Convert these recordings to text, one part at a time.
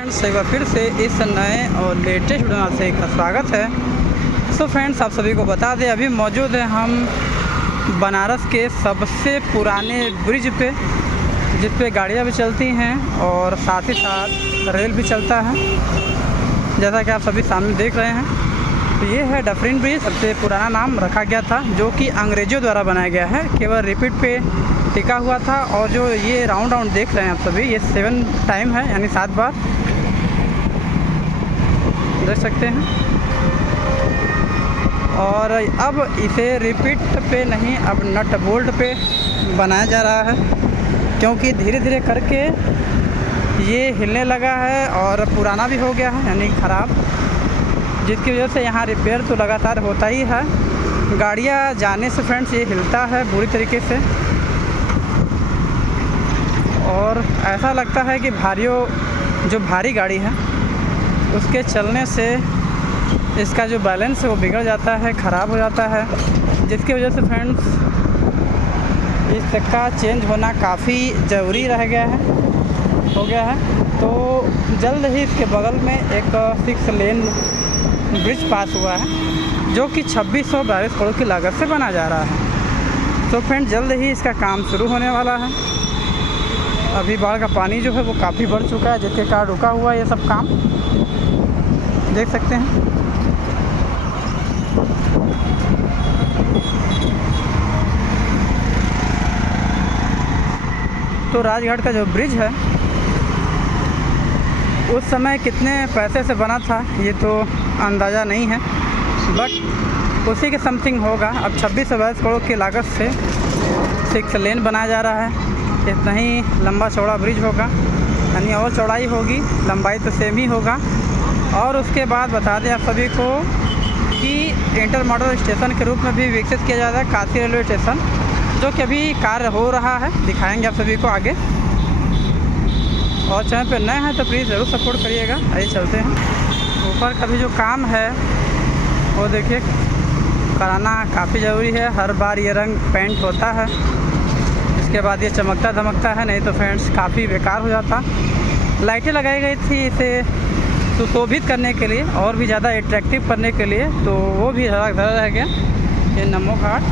Friends एक बार फिर से इस नए और लेटेस्ट वीडियो से का स्वागत है। सो फ्रेंड्स आप सभी को बता दें अभी मौजूद है हम बनारस के सबसे पुराने ब्रिज पे, जिस पे गाड़ियाँ भी चलती हैं और साथ ही साथ रेल भी चलता है, जैसा कि आप सभी सामने देख रहे हैं। तो ये है डफरिन ब्रिज, सबसे पुराना नाम रखा गया था, जो कि अंग्रेज़ों द्वारा बनाया गया है, केवल रिपीट पे टिका हुआ था। और जो ये राउंड देख रहे हैं आप सभी, ये 7 टाइम है, यानी 7 बार देख सकते हैं। और अब इसे रिपीट पे नहीं, अब नट बोल्ट पे बनाया जा रहा है, क्योंकि धीरे धीरे करके ये हिलने लगा है और पुराना भी हो गया है, यानी ख़राब, जिसकी वजह से यहाँ रिपेयर तो लगातार होता ही है। गाड़ियाँ जाने से फ्रेंड्स ये हिलता है बुरी तरीके से, और ऐसा लगता है कि जो भारी गाड़ी है उसके चलने से इसका जो बैलेंस है वो बिगड़ जाता है, ख़राब हो जाता है, जिसकी वजह से फ्रेंड्स इसका चेंज होना काफ़ी ज़रूरी हो गया है। तो जल्द ही इसके बगल में एक 6 लेन ब्रिज पास हुआ है, जो कि 2622 करोड़ की लागत से बना जा रहा है। तो फ्रेंड्स जल्द ही इसका काम शुरू होने वाला है। अभी बाढ़ का पानी जो है वो काफ़ी बढ़ चुका है, जिसके कारण रुका हुआ है ये सब काम, देख सकते हैं। तो राजघाट का जो ब्रिज है उस समय कितने पैसे से बना था ये तो अंदाज़ा नहीं है, बट उसी के समथिंग होगा। अब 2622 करोड़ की लागत से 6 लेन बनाया जा रहा है। इतना ही लंबा चौड़ा ब्रिज होगा, यानी और चौड़ाई होगी, लंबाई तो सेम ही होगा। और उसके बाद बता दें आप सभी को कि इंटर मॉडल स्टेशन के रूप में भी विकसित किया जा रहा है काशी रेलवे स्टेशन, जो कि अभी कार्य हो रहा है, दिखाएंगे आप सभी को आगे। और चैनल पे नए हैं तो प्लीज़ ज़रूर सपोर्ट करिएगा। आइए चलते हैं। ऊपर का भी जो काम है वो देखिए, कराना काफ़ी ज़रूरी है। हर बार ये रंग पेंट होता है, इसके बाद ये चमकता धमकता है, नहीं तो फ्रेंड्स काफ़ी बेकार हो जाता। लाइटें लगाई गई थी इसे सुशोभित करने के लिए और भी ज़्यादा अट्रैक्टिव करने के लिए, तो वो भी धरा रह गया। ये नमो घाट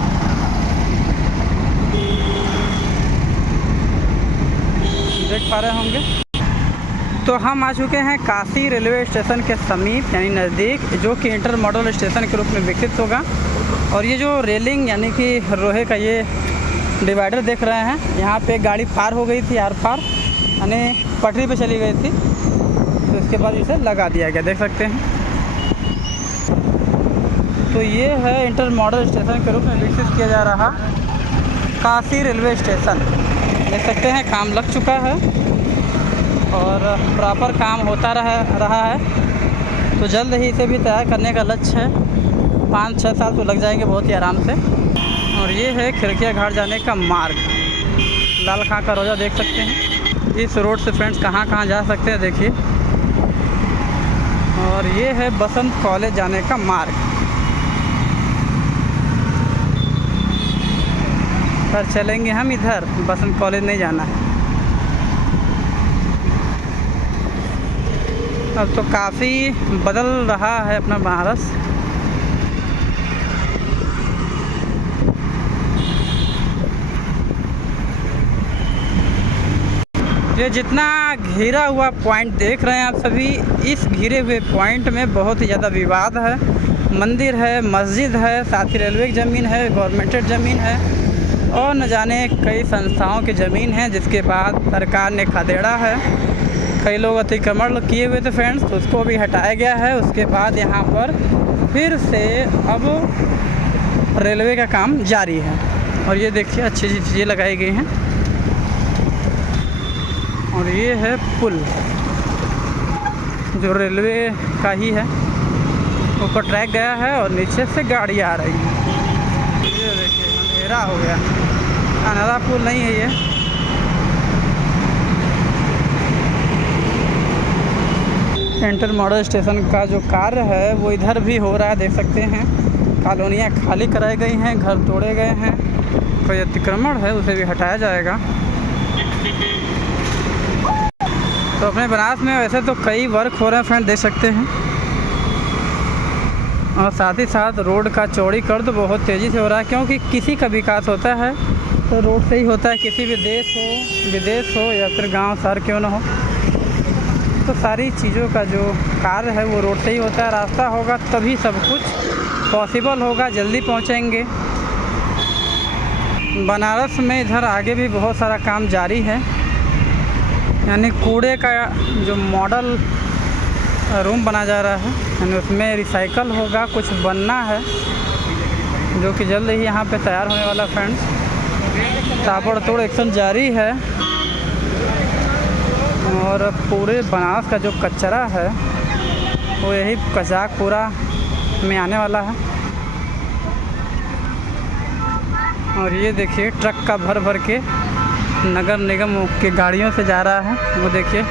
देख पा रहे होंगे। तो हम आ चुके हैं काशी रेलवे स्टेशन के समीप, यानी नज़दीक, जो कि इंटर मॉडल स्टेशन के रूप में विकसित होगा। और ये जो रेलिंग यानी कि लोहे का ये डिवाइडर देख रहे हैं, यहाँ पे गाड़ी पार हो गई थी, आर पार, यानी पटरी पे चली गई थी, तो इसके बाद इसे लगा दिया गया, देख सकते हैं। तो ये है इंटर मॉडल स्टेशन के रूप में विकसित किया जा रहा काशी रेलवे स्टेशन, देख सकते हैं। काम लग चुका है और प्रॉपर काम होता रहा है। तो जल्द ही इसे भी तैयार करने का लक्ष्य है, 5-6 साल तो लग जाएंगे बहुत ही आराम से। और ये है खिड़किया घाट जाने का मार्ग, लाल खां का रोज़ा देख सकते हैं। इस रोड से फ्रेंड्स कहाँ जा सकते हैं देखिए। और ये है बसंत कॉलेज जाने का मार्ग, पर चलेंगे हम इधर, बसंत कॉलेज नहीं जाना है। अब तो काफ़ी बदल रहा है अपना बनारस। ये जितना घिरा हुआ पॉइंट देख रहे हैं आप सभी, इस घिरे हुए पॉइंट में बहुत ही ज़्यादा विवाद है। मंदिर है, मस्जिद है, साथ ही रेलवे की ज़मीन है, गवर्नमेंटेड ज़मीन है, और न जाने कई संस्थाओं की ज़मीन है, जिसके बाद सरकार ने खदेड़ा है। कई लोग अतिक्रमण किए हुए थे फ्रेंड्स, तो उसको भी हटाया गया है। उसके बाद यहाँ पर फिर से अब रेलवे का काम जारी है। और ये देखिए अच्छी अच्छी चीज़ें लगाई गई हैं। और ये है पुल, जो रेलवे का ही है, ऊपर ट्रैक गया है और नीचे से गाड़ी आ रही है। ये देखिए अंधेरा हो गया, अंधेरा पुल नहीं है ये। इंटर मॉडल स्टेशन का जो कार्य है वो इधर भी हो रहा है, देख सकते हैं। कॉलोनियाँ खाली कराई गई हैं, घर तोड़े गए हैं, कोई अतिक्रमण है उसे भी हटाया जाएगा। तो अपने बनारस में वैसे तो कई वर्क हो रहे हैं फ्रेंड, देख सकते हैं। और साथ ही साथ रोड का चौड़ीकरण तो बहुत तेज़ी से हो रहा है, क्योंकि किसी का विकास होता है तो रोड से ही होता है। किसी भी देश हो, विदेश हो या फिर गांव शहर क्यों ना हो, तो सारी चीज़ों का जो कार्य है वो रोड से ही होता है। रास्ता होगा तभी सब कुछ पॉसिबल होगा, जल्दी पहुंचेंगे। बनारस में इधर आगे भी बहुत सारा काम जारी है, यानी कूड़े का जो मॉडल रूम बना जा रहा है, यानी उसमें रिसाइकल होगा, कुछ बनना है जो कि जल्द ही यहाँ पे तैयार होने वाला फ्रेंड्स। ताबड़तोड़ एक्शन जारी है और पूरे बनारस का जो कचरा है वो यही कजाकपुरा में आने वाला है। और ये देखिए ट्रक का भर भर के नगर निगम के गाड़ियों से जा रहा है। वो देखिए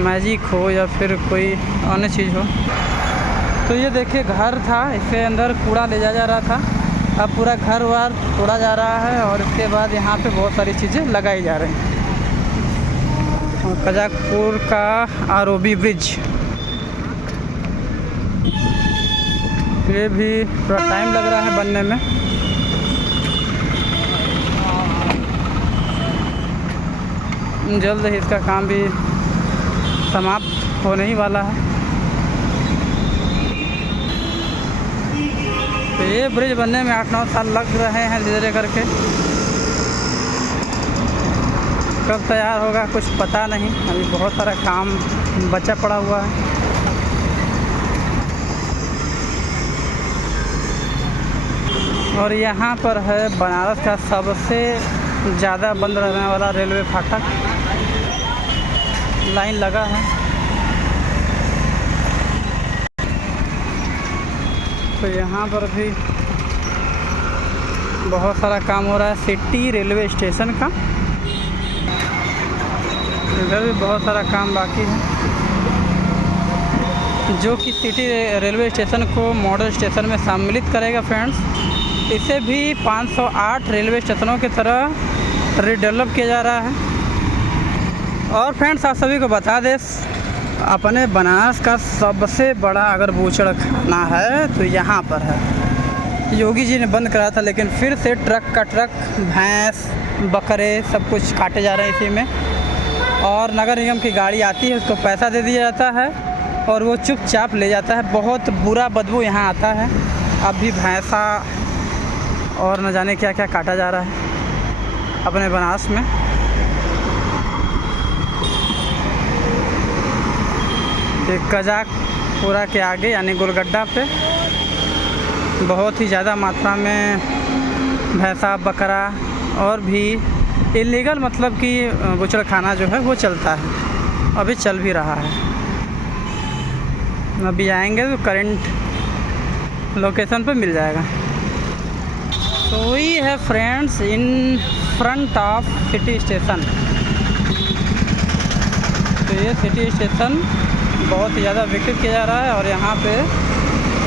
मैजिक हो या फिर कोई अन्य चीज़ हो। तो ये देखिए घर था, इसके अंदर कूड़ा ले जा रहा था, अब पूरा घर वार तोड़ा जा रहा है और इसके बाद यहाँ पे बहुत सारी चीज़ें लगाई जा रही हैं। और कजाकपुर का आरओबी ब्रिज, ये भी थोड़ा टाइम लग रहा है बनने में। जल्द ही इसका काम भी समाप्त होने ही वाला है। तो ये ब्रिज बनने में 8-9 साल लग रहे हैं धीरे धीरे करके। कब तैयार होगा कुछ पता नहीं, अभी बहुत सारा काम बचा पड़ा हुआ है। और यहाँ पर है बनारस का सबसे ज़्यादा बंद रहने वाला रेलवे फाटक, लाइन लगा है। तो यहाँ पर भी बहुत सारा काम हो रहा है सिटी रेलवे स्टेशन का। इधर भी बहुत सारा काम बाकी है, जो कि सिटी रेलवे स्टेशन को मॉडल स्टेशन में सम्मिलित करेगा फ्रेंड्स। इसे भी 508 रेलवे स्टेशनों की तरह रीडेवलप किया जा रहा है। और फ्रेंड्स आप सभी को बता दें, अपने बनारस का सबसे बड़ा अगर बूचड़ खाना है तो यहाँ पर है। योगी जी ने बंद करा था, लेकिन फिर से ट्रक का ट्रक भैंस बकरे सब कुछ काटे जा रहे हैं इसी में। और नगर निगम की गाड़ी आती है, उसको पैसा दे दिया जाता है और वो चुपचाप ले जाता है। बहुत बुरा बदबू यहाँ आता है। अभी भैंसा और न जाने क्या क्या काटा जा रहा है अपने बनारस में। कजाकपुरा के आगे यानी गोलगड्ढा पे बहुत ही ज़्यादा मात्रा में भैंसा बकरा और भी इलीगल मतलब कि बूचड़ खाना जो है वो चलता है, अभी चल भी रहा है। अभी आएंगे तो करंट लोकेशन पे मिल जाएगा। तो वही है friends in front of city station. तो ये सिटी स्टेशन बहुत ही ज़्यादा विकसित किया जा रहा है और यहाँ पे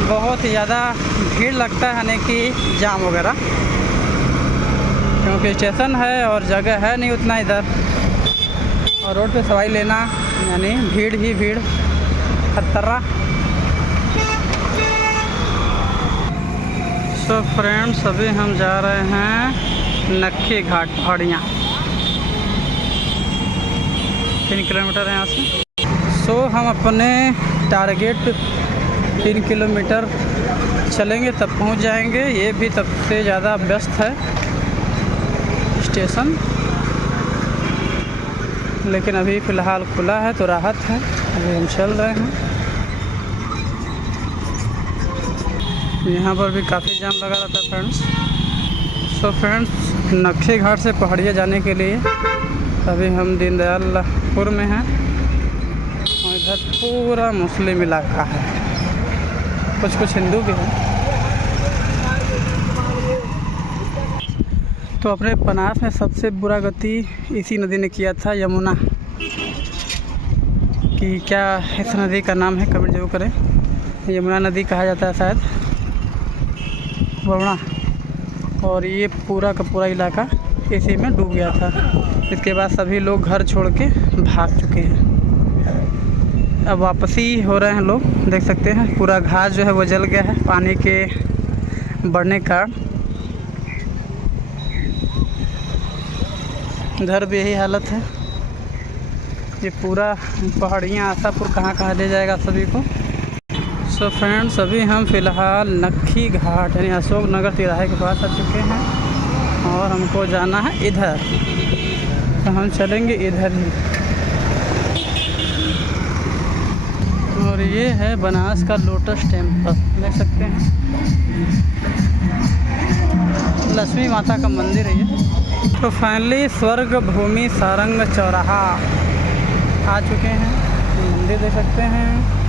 बहुत ही ज़्यादा भीड़ लगता है, यानी कि जाम वगैरह, क्योंकि स्टेशन है और जगह है नहीं उतना इधर। और रोड पे सवारी लेना यानी भीड़ ही भीड़, खतरा। तो फ्रेंड्स अभी हम जा रहे हैं नक्की घाट पहाड़ियाँ, 3 किलोमीटर है यहाँ से। सो हम अपने टारगेट 3 किलोमीटर चलेंगे तब पहुँच जाएंगे। ये भी सबसे ज़्यादा व्यस्त है स्टेशन, लेकिन अभी फ़िलहाल खुला है तो राहत है। अभी हम चल रहे हैं। यहाँ पर भी काफ़ी जाम लगा रहता है फ्रेंड्स। सो फ्रेंड्स नक्की घाट से पहाड़िया जाने के लिए अभी हम दीनदयालपुर में हैं और इधर पूरा मुस्लिम इलाका है, कुछ हिंदू भी हैं। तो अपने बनारस में सबसे बुरा गति इसी नदी ने किया था, यमुना की। क्या इस नदी का नाम है कमेंट जरूर करें। यमुना नदी कहा जाता है शायद, वरुणा। और ये पूरा का पूरा इलाका इसी में डूब गया था। इसके बाद सभी लोग घर छोड़ के भाग चुके हैं। अब वापसी हो रहे हैं लोग, देख सकते हैं पूरा घास जो है वो जल गया है पानी के बढ़ने के कारण। इधर भी यही हालत है। ये पूरा पहाड़ियाँ आशापुर कहाँ ले जाएगा सभी को। सो फ्रेंड्स, अभी हम फ़िलहाल नक्खी घाट यानी अशोक नगर तिराहे के पास आ चुके हैं और हमको जाना है इधर, तो हम चलेंगे इधर ही। और ये है बनारस का लोटस टेम्पल, देख सकते हैं लक्ष्मी माता का मंदिर है ये। तो फाइनली स्वर्ग भूमि सारंग चौराहा आ चुके हैं, मंदिर देख सकते हैं।